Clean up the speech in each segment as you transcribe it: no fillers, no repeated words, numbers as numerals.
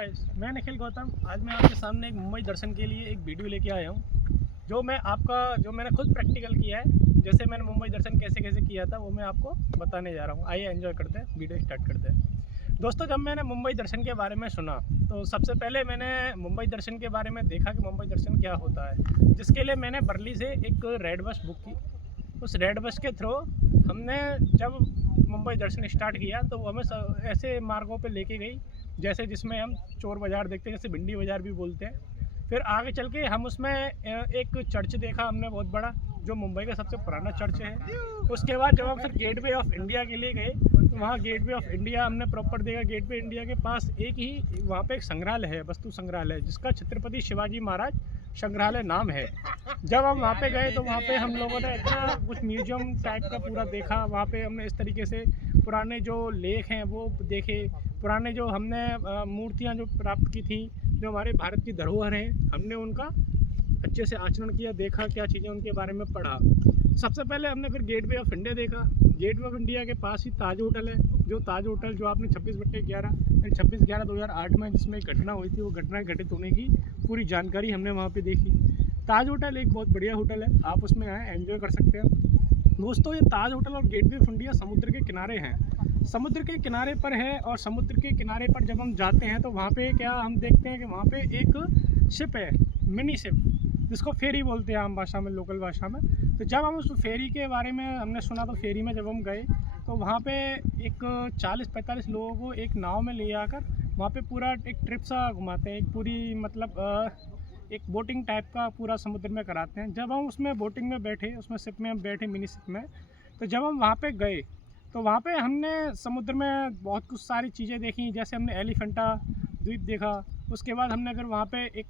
Guys, मैं निखिल गौतम। आज मैं आपके सामने एक मुंबई दर्शन के लिए एक वीडियो लेके आया हूँ, जो मैंने खुद प्रैक्टिकल किया है। जैसे मैंने मुंबई दर्शन कैसे कैसे किया था वो मैं आपको बताने जा रहा हूँ। आइए एंजॉय करते हैं, वीडियो स्टार्ट करते हैं। दोस्तों, जब मैंने मुंबई दर्शन के बारे में सुना तो सबसे पहले मैंने मुंबई दर्शन के बारे में देखा कि मुंबई दर्शन क्या होता है, जिसके लिए मैंने बर्ली से एक रेड बस बुक की। उस रेड बस के थ्रू हमने जब मुंबई दर्शन स्टार्ट किया तो वो हमें ऐसे मार्गों पे लेके गई जैसे जिसमें हम चोर बाज़ार देखते हैं, जैसे भिंडी बाज़ार भी बोलते हैं। फिर आगे चल के हम उसमें एक चर्च देखा हमने बहुत बड़ा, जो मुंबई का सबसे पुराना चर्च है। उसके बाद जब हम फिर गेटवे ऑफ इंडिया के लिए गए तो वहाँ गेटवे ऑफ इंडिया हमने प्रॉपर देखा। गेटवे इंडिया के पास एक ही वहाँ पे एक संग्रहालय है, वस्तु संग्रहालय, जिसका छत्रपति शिवाजी महाराज संग्रहालय नाम है। जब हम वहाँ पे गए तो वहाँ पे हम लोगों ने इतना कुछ म्यूजियम टाइप का पूरा देखा। वहाँ पे हमने इस तरीके से पुराने जो लेख हैं वो देखे, पुराने जो हमने मूर्तियाँ जो प्राप्त की थी, जो हमारे भारत की धरोहर हैं, हमने उनका अच्छे से आचरण किया, देखा क्या चीज़ें उनके बारे में पढ़ा। सबसे पहले हमने फिर गेटवे ऑफ इंडिया देखा। गेटवे ऑफ इंडिया के पास ही ताज होटल है, जो ताज होटल जो आपने 26/11/2008 में जिसमें एक घटना हुई थी, वो घटना घटित होने की पूरी जानकारी हमने वहाँ पे देखी। ताज होटल एक बहुत बढ़िया होटल है, आप उसमें आए एंजॉय कर सकते हैं। दोस्तों, ये ताज होटल और गेटवे ऑफ इंडिया समुद्र के किनारे हैं, समुद्र के किनारे पर है। और समुद्र के किनारे पर जब हम जाते हैं तो वहाँ पे क्या हम देखते हैं कि वहाँ पे एक शिप है, मिनी शिप, जिसको फेरी बोलते हैं आम भाषा में, लोकल भाषा में। तो जब हम उस फेरी के बारे में हमने सुना तो फेरी में जब हम गए तो वहाँ पे एक 40-45 लोगों को एक नाव में ले आकर वहाँ पे पूरा एक ट्रिप सा घुमाते हैं, एक पूरी मतलब एक बोटिंग टाइप का पूरा समुद्र में कराते हैं। जब हम उसमें बोटिंग में बैठे, उसमें शिप में हम बैठे, मिनी शिप में, तो जब हम वहाँ पे गए तो वहाँ पे हमने समुद्र में बहुत कुछ सारी चीज़ें देखी। जैसे हमने एलिफेंटा द्वीप देखा। उसके बाद हमने अगर वहाँ पे एक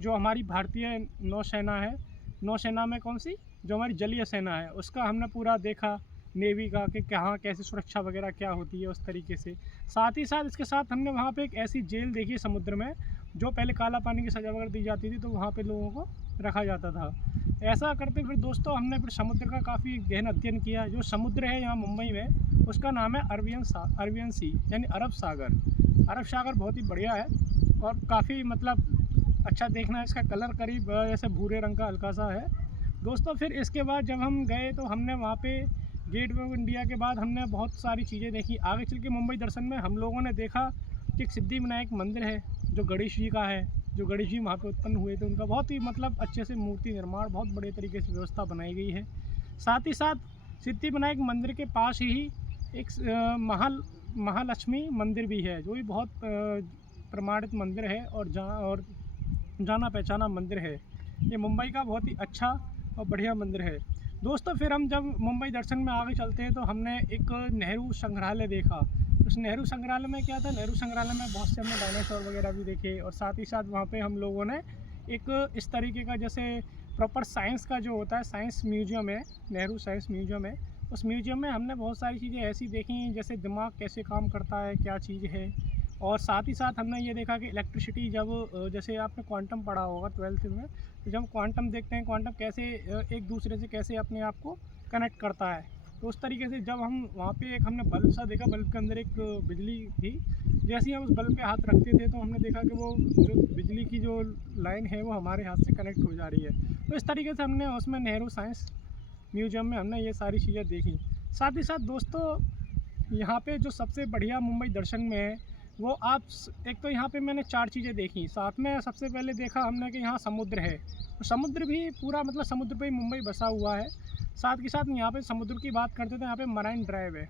जो हमारी भारतीय नौसेना है, नौसेना में कौन सी, जो हमारी जलीय सेना है, उसका हमने पूरा देखा, नेवी का, कि कहाँ कैसे सुरक्षा वगैरह क्या होती है उस तरीके से। साथ ही साथ इसके साथ हमने वहाँ पे एक ऐसी जेल देखी समुद्र में, जो पहले काला पानी की सज़ा वगैरह दी जाती थी, तो वहाँ पे लोगों को रखा जाता था। ऐसा करते फिर दोस्तों हमने फिर समुद्र का काफ़ी गहन अध्ययन किया। जो समुद्र है यहाँ मुंबई में, उसका नाम है अरबियन सी, यानी अरब सागर। अरब सागर बहुत ही बढ़िया है और काफ़ी मतलब अच्छा देखना है। इसका कलर करीब जैसे भूरे रंग का हल्का सा है। दोस्तों, फिर इसके बाद जब हम गए तो हमने वहाँ पे गेटवे ऑफ इंडिया के बाद हमने बहुत सारी चीज़ें देखी। आगे चल के मुंबई दर्शन में हम लोगों ने देखा कि एक सिद्धि विनायक मंदिर है, जो गणेश जी का है, जो गणेश जी वहाँ पे उत्पन्न हुए थे, उनका बहुत ही मतलब अच्छे से मूर्ति निर्माण, बहुत बड़े तरीके से व्यवस्था बनाई गई है। साथ ही साथ सिद्धि विनायक मंदिर के पास ही एक महालक्ष्मी मंदिर भी है, जो भी बहुत प्रमाणित मंदिर है और जाना पहचाना मंदिर है। ये मुंबई का बहुत ही अच्छा और बढ़िया मंदिर है। दोस्तों, फिर हम जब मुंबई दर्शन में आगे चलते हैं तो हमने एक नेहरू संग्रहालय देखा। उस नेहरू संग्रहालय में क्या था, नेहरू संग्रहालय में बहुत से हमने डायनासोर वगैरह भी देखे। और साथ ही साथ वहाँ पे हम लोगों ने एक इस तरीके का, जैसे प्रॉपर साइंस का जो होता है, साइंस म्यूजियम है, नेहरू साइंस म्यूजियम है। उस म्यूजियम में हमने बहुत सारी चीज़ें ऐसी देखी, जैसे दिमाग कैसे काम करता है, क्या चीज़ है। और साथ ही साथ हमने ये देखा कि इलेक्ट्रिसिटी जब जैसे आपने क्वांटम पढ़ा होगा 12th में, तो जब क्वांटम देखते हैं, क्वांटम कैसे एक दूसरे से कैसे अपने आप को कनेक्ट करता है, तो उस तरीके से जब हम वहाँ पे एक हमने बल्ब सा देखा, बल्ब के अंदर एक बिजली थी। जैसे ही हम उस बल्ब पे हाथ रखते थे तो हमने देखा कि वो जो बिजली की जो लाइन है वो हमारे हाथ से कनेक्ट हो जा रही है। तो इस तरीके से हमने उसमें नेहरू साइंस म्यूजियम में हमने ये सारी चीज़ें देखी। साथ ही साथ दोस्तों, यहाँ पे जो सबसे बढ़िया मुंबई दर्शन में है वो एक तो यहाँ पे मैंने 4 चीज़ें देखी। साथ में सबसे पहले देखा हमने कि यहाँ समुद्र है, तो समुद्र भी पूरा मतलब समुद्र पे ही मुंबई बसा हुआ है। साथ के साथ यहाँ पे समुद्र की बात करते तो यहाँ पे मराइन ड्राइव है।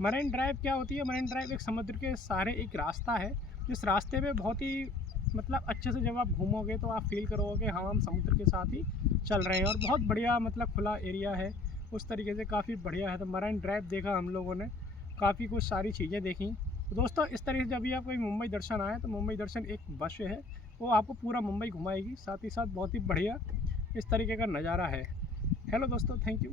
मराइन ड्राइव क्या होती है, मराइन ड्राइव एक समुद्र के सहारे एक रास्ता है, जिस रास्ते पे बहुत ही मतलब अच्छे से जब आप घूमोगे तो आप फील करोगे हाँ हम समुद्र के साथ ही चल रहे हैं। और बहुत बढ़िया मतलब खुला एरिया है, उस तरीके से काफ़ी बढ़िया है। तो मराइन ड्राइव देखा हम लोगों ने, काफ़ी कुछ सारी चीज़ें देखी। तो दोस्तों, इस तरीके से जब भी आप कोई मुंबई दर्शन आए तो मुंबई दर्शन एक बस है, वो आपको पूरा मुंबई घुमाएगी। साथ ही साथ बहुत ही बढ़िया इस तरीके का नज़ारा है। हेलो दोस्तों, थैंक यू।